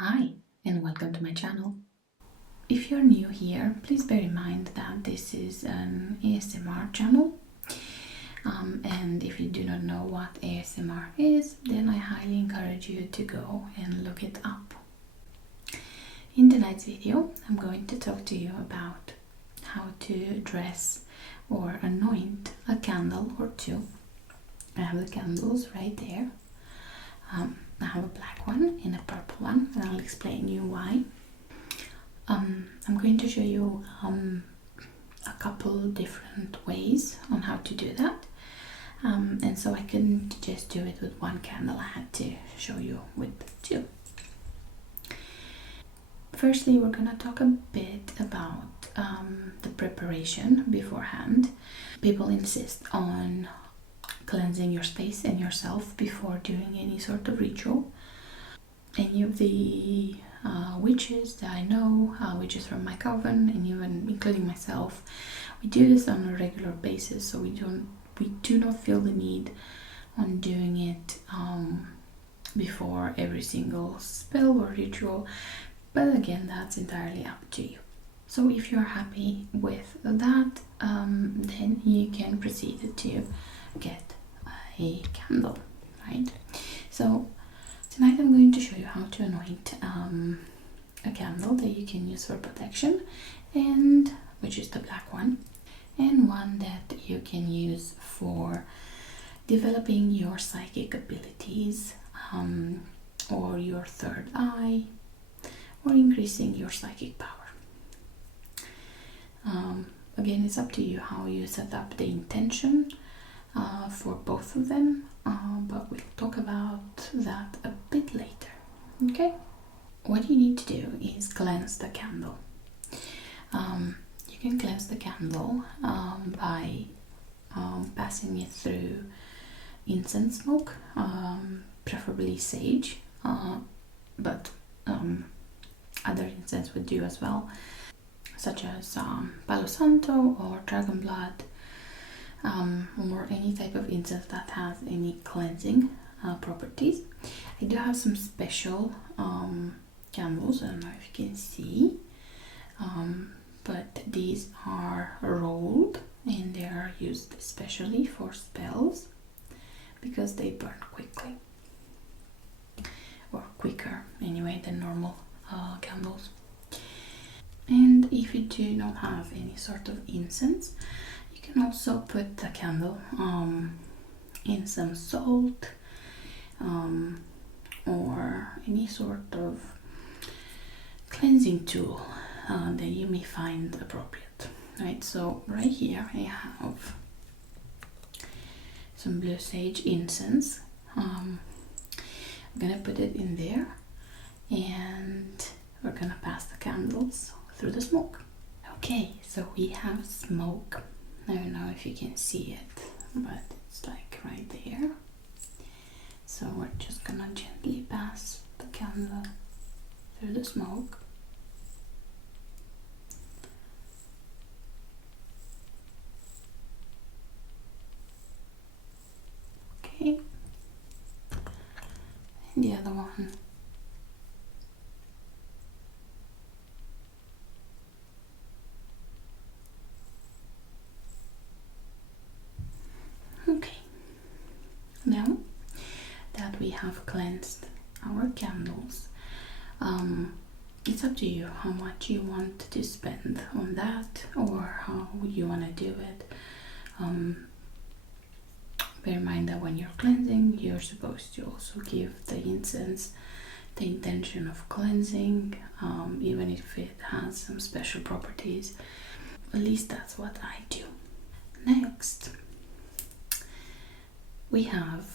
Hi, and welcome to my channel. If you're new here, please bear in mind that this is an ASMR channel. And if you do not know what ASMR is, then I highly encourage you to go and look it up. In tonight's video, I'm going to talk to you about how to dress or anoint a candle or two. I have the candles right there. I have a black one and a purple one, and I'll explain you why. I'm going to show you a couple different ways on how to do that. And so I couldn't just do it with one candle, I had to show you with two. Firstly, we're gonna talk a bit about the preparation beforehand. People insist on cleansing your space and yourself before doing any sort of ritual. Any of the witches that I know, witches from my coven, and even including myself, we do this on a regular basis, so we do not feel the need on doing it before every single spell or ritual. But again, that's entirely up to you. So if you're happy with that, then you can proceed to get a candle, right? So tonight I'm going to show you how to anoint a candle that you can use for protection, and which is the black one, and one that you can use for developing your psychic abilities, or your third eye, or increasing your psychic power. Again, it's up to you how you set up the intention for both of them, but we'll talk about that a bit later. Okay, what you need to do is cleanse the candle. You can cleanse the candle by passing it through incense smoke, preferably sage, but other incense would do as well, such as Palo Santo or Dragon Blood, or any type of incense that has any cleansing properties. I do have some special candles, I don't know if you can see, but these are rolled and they are used especially for spells because they burn quickly, or quicker anyway than normal candles. And if you do not have any sort of incense, you can also put the candle in some salt, or any sort of cleansing tool that you may find appropriate, right? So right here I have some blue sage incense. I'm gonna put it in there, and we're gonna pass the candles through the smoke. Okay, so we have smoke. I don't know if you can see it, but it's like right there. So we're just gonna gently pass the candle through the smoke. Okay, and the other one. Okay, now that we have cleansed our candles, it's up to you how much you want to spend on that, or how you want to do it. Bear in mind that when you're cleansing, you're supposed to also give the incense the intention of cleansing, even if it has some special properties. At least that's what I do. Next, we have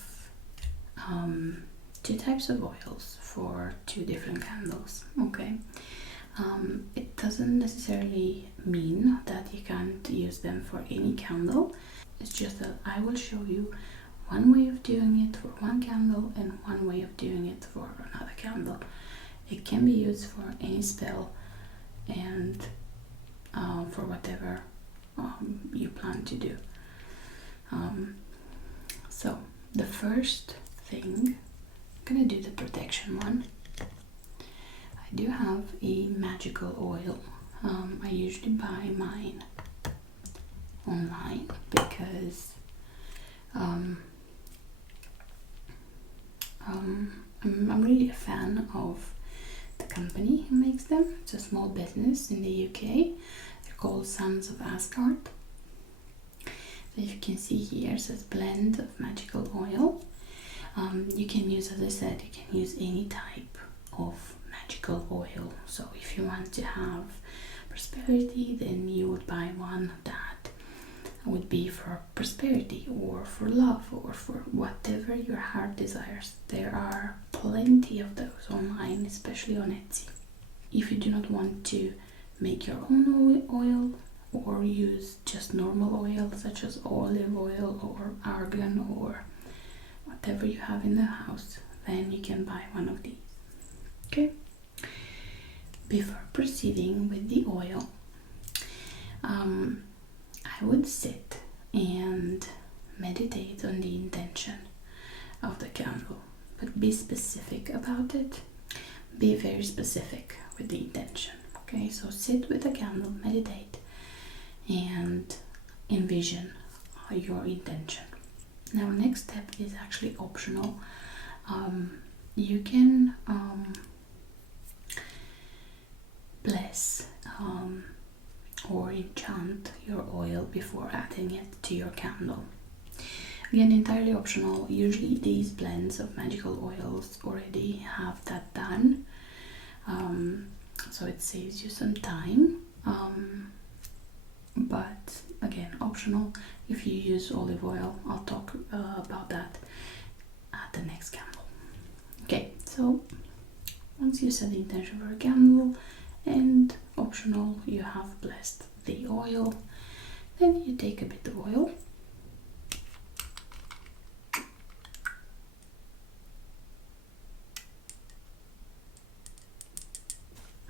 two types of oils for two different candles. Okay, it doesn't necessarily mean that you can't use them for any candle. It's just that I will show you one way of doing it for one candle and one way of doing it for another candle. It can be used for any spell and for whatever you plan to do. So the first thing, I'm gonna do the protection one. have a magical oil. I usually buy mine online because I'm really a fan of the company who makes them. It's a small business in the UK. They're called Sons of Asgard. So if you can see here, it says blend of magical oil. You can use, as I said, you can use any type of magical oil. So if you want to have prosperity, then you would buy one that would be for prosperity or for love or for whatever your heart desires. There are plenty of those online, especially on Etsy. If you do not want to make your own oil or use just normal oil such as olive oil or argan or whatever you have in the house, then you can buy one of these. Okay, before proceeding with the oil, I would sit and meditate on the intention of the candle, but be specific about it. Be very specific with the intention. Okay, so sit with the candle, meditate, and envision your intention. Now, next step is actually optional. You can bless or enchant your oil before adding it to your candle. Again, entirely optional. Usually these blends of magical oils already have that done, so it saves you some time, but again, optional. If you use olive oil, I'll talk about that at the next candle. Okay, so once you set the intention for a candle and optional, you have blessed the oil, then you take a bit of oil,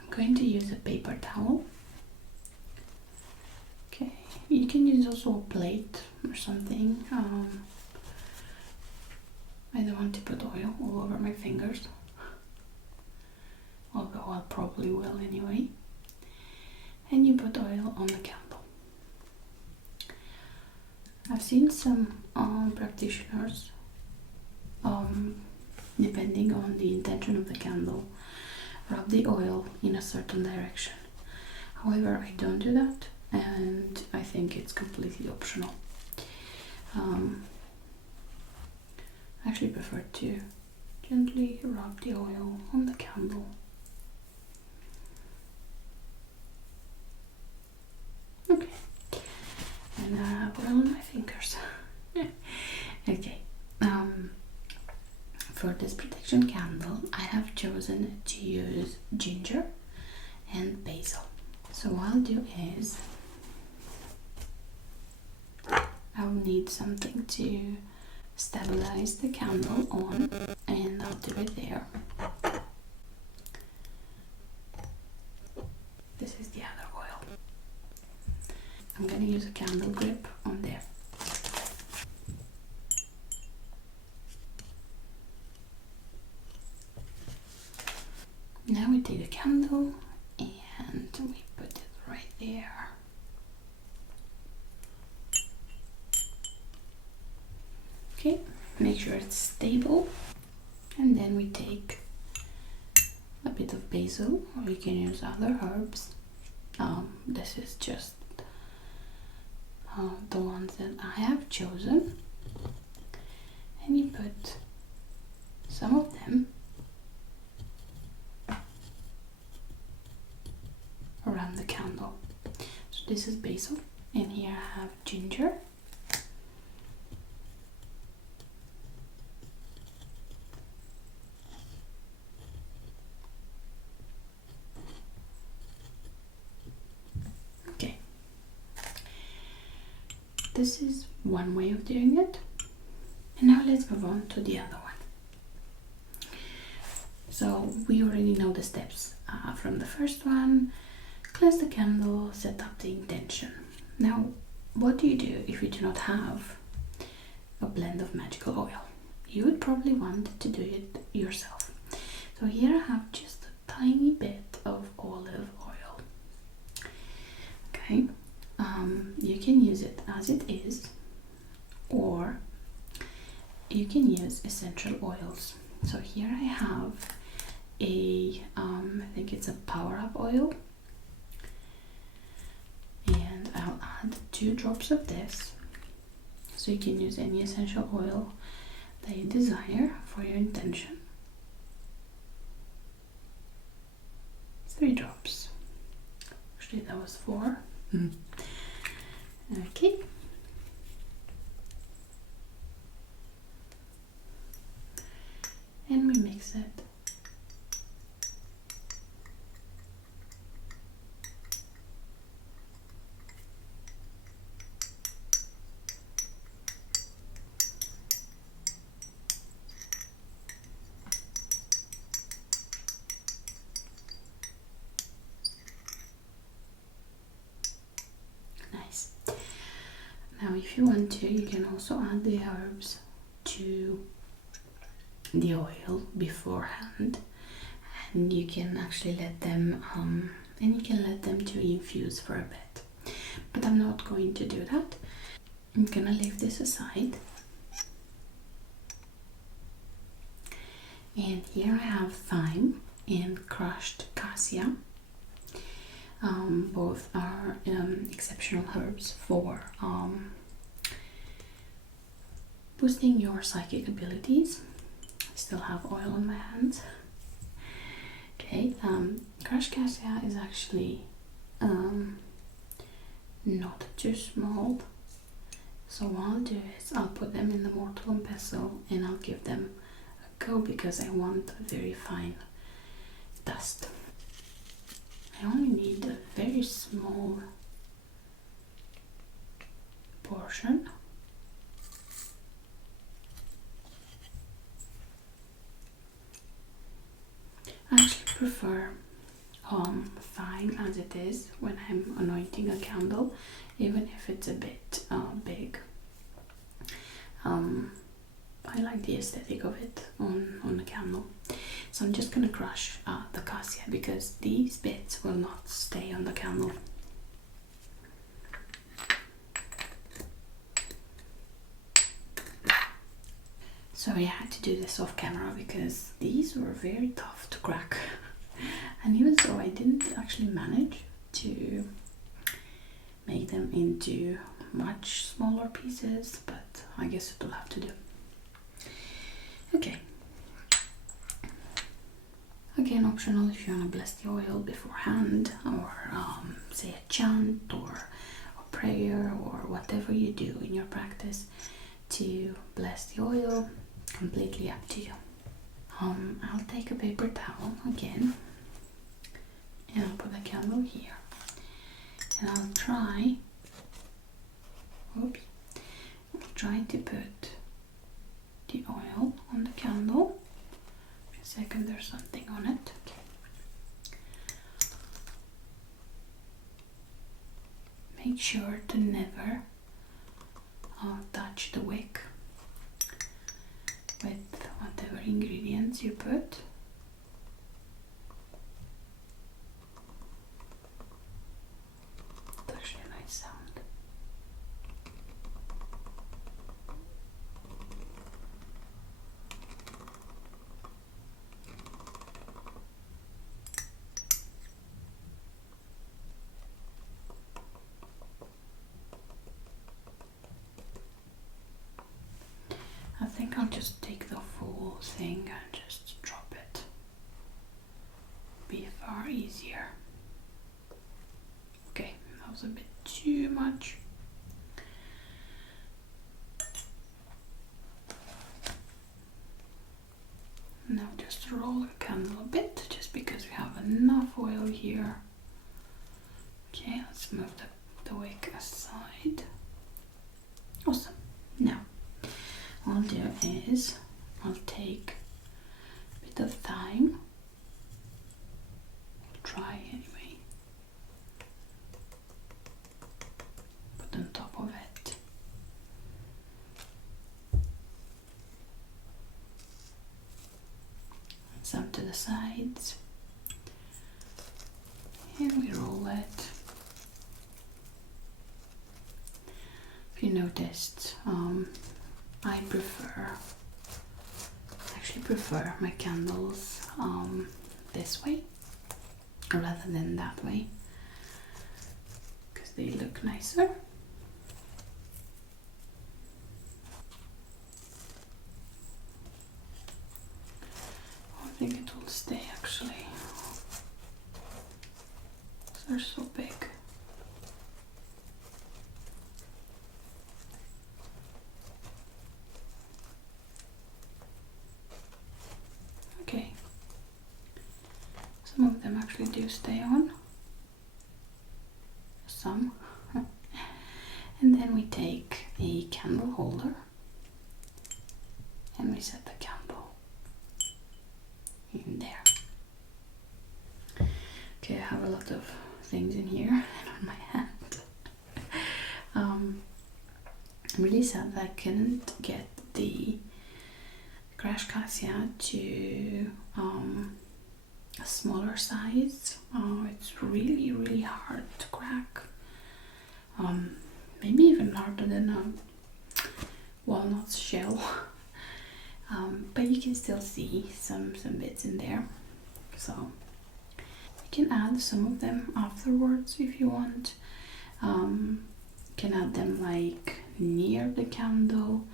I'm going to use a paper towel. Okay, you can use also a plate or something. I don't want to put oil all over my fingers, although I probably will anyway. And you put oil on the candle. I've seen some practitioners, depending on the intention of the candle, rub the oil in a certain direction. However, I don't do that, and I think it's completely optional. I actually prefer to gently rub the oil on the candle. Okay, and I have oil on my fingers. Okay, for this protection candle, I have chosen to use ginger and basil. So what I'll do is I'll need something to stabilize the candle on, and I'll do it there. This is the other oil. I'm going to use a candle grip on there. Now we take the candle and we put it right there. Okay, make sure it's stable, and then we take a bit of basil, or you can use other herbs. This is just the ones that I have chosen, and you put some of them around the candle. So this is basil, and here I have ginger. Okay, this is one way of doing it, and now let's move on to the other one. So we already know the steps from the first one. Cleanse the candle, set up the intention. Now, what do you do if you do not have a blend of magical oil? You would probably want to do it yourself. So here I have just a tiny bit of oils. So here I have I think it's a power up oil, and I'll add 2 drops of this. So you can use any essential oil that you desire for your intention. 3 drops. Actually, that was 4. Okay. And we mix it. Nice. Now if you want to, you can also add the herbs to the oil beforehand, and you can actually let them to infuse for a bit, but I'm not going to do that. I'm gonna leave this aside. And here I have thyme and crushed cassia. Both are exceptional herbs for boosting your psychic abilities. I still have oil on my hands. Okay, crushed cassia is actually not too small. So what I'll do is I'll put them in the mortar and pestle, and I'll give them a go because I want a very fine dust. I only need a very small portion. I actually prefer thyme as it is when I'm anointing a candle, even if it's a bit big. I like the aesthetic of it on the candle. So I'm just gonna crush the cassia because these bits will not stay on the candle. Sorry, I had to do this off camera because these were very tough to crack. And even so, I didn't actually manage to make them into much smaller pieces, but I guess it'll have to do. Okay. Again, optional if you want to bless the oil beforehand, or say a chant or a prayer or whatever you do in your practice to bless the oil. Completely up to you. I'll take a paper towel again, and I'll put a candle here, and I'll try to put the oil on the candle. A second, there's something on it. Make sure to never touch the wick with whatever ingredients you put. It's actually a nice sound. I think I'll just take the full thing and just drop it. Be far easier. Okay, that was a bit too much. Now just roll the candle a bit, just because we have enough oil here. Okay, let's move the wick aside. Awesome. Now, what I'll do is I'll take a bit of thyme. I'll try anyway. Put on top of it. Some to the sides. And we roll it. If you noticed, I prefer actually prefer my candles this way rather than that way because they look nicer. I think it will stay actually. They're so big. Okay. Some of them actually do stay on. Some. And then we take a candle holder and we set the candle in there. Okay, I have a lot of things in here and on my hand. I'm really sad that I couldn't get the crash cassia to a smaller size. It's really hard to crack. Maybe even harder than a walnut shell. But you can still see some bits in there. So you can add some of them afterwards if you want. You can add them like near the candle,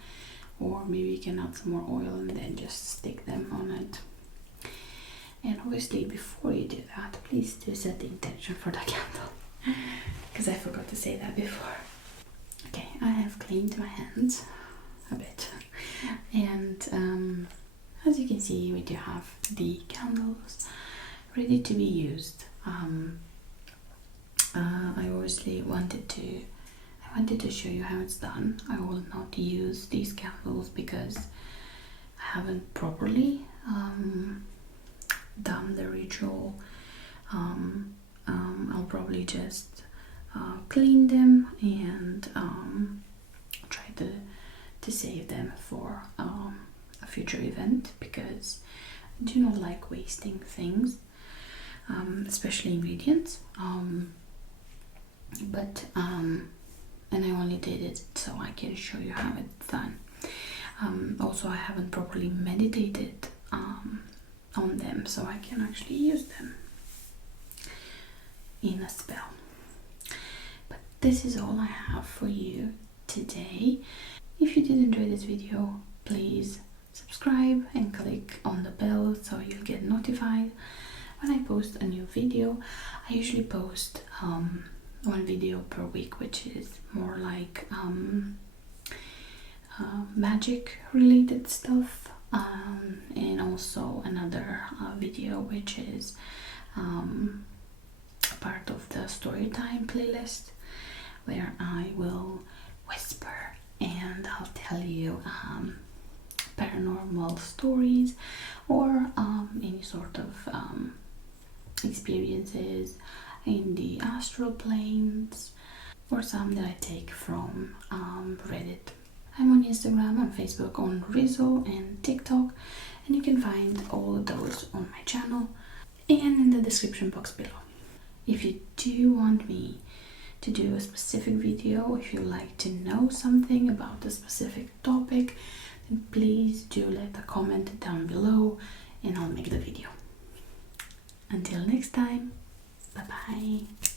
or maybe you can add some more oil and then just stick them on it. And obviously before you do that, please do set the intention for the candle, because I forgot to say that before. Okay, I have cleaned my hands a bit, and as you can see, we do have the candles ready to be used. I obviously wanted to show you how it's done. I will not use these candles because I haven't properly done the ritual. I'll probably just clean them and try to save them for a future event, because I do not like wasting things, especially ingredients. And I only did it so I can show you how it's done. Also, I haven't properly meditated on them, so I can actually use them in a spell. But this is all I have for you today. If you did enjoy this video, please subscribe and click on the bell so you'll get notified when I post a new video. I usually post one video per week, which is more like magic related stuff, and also another video which is part of the storytime playlist, where I will whisper and I'll tell you paranormal stories or any sort of experiences in the astral planes, or some that I take from Reddit. I'm on Instagram, on Facebook, on Rizzo and TikTok, and you can find all of those on my channel and in the description box below. If you do want me to do a specific video, if you like to know something about a specific topic, then please do let a comment down below and I'll make the video. Until next time, bye bye.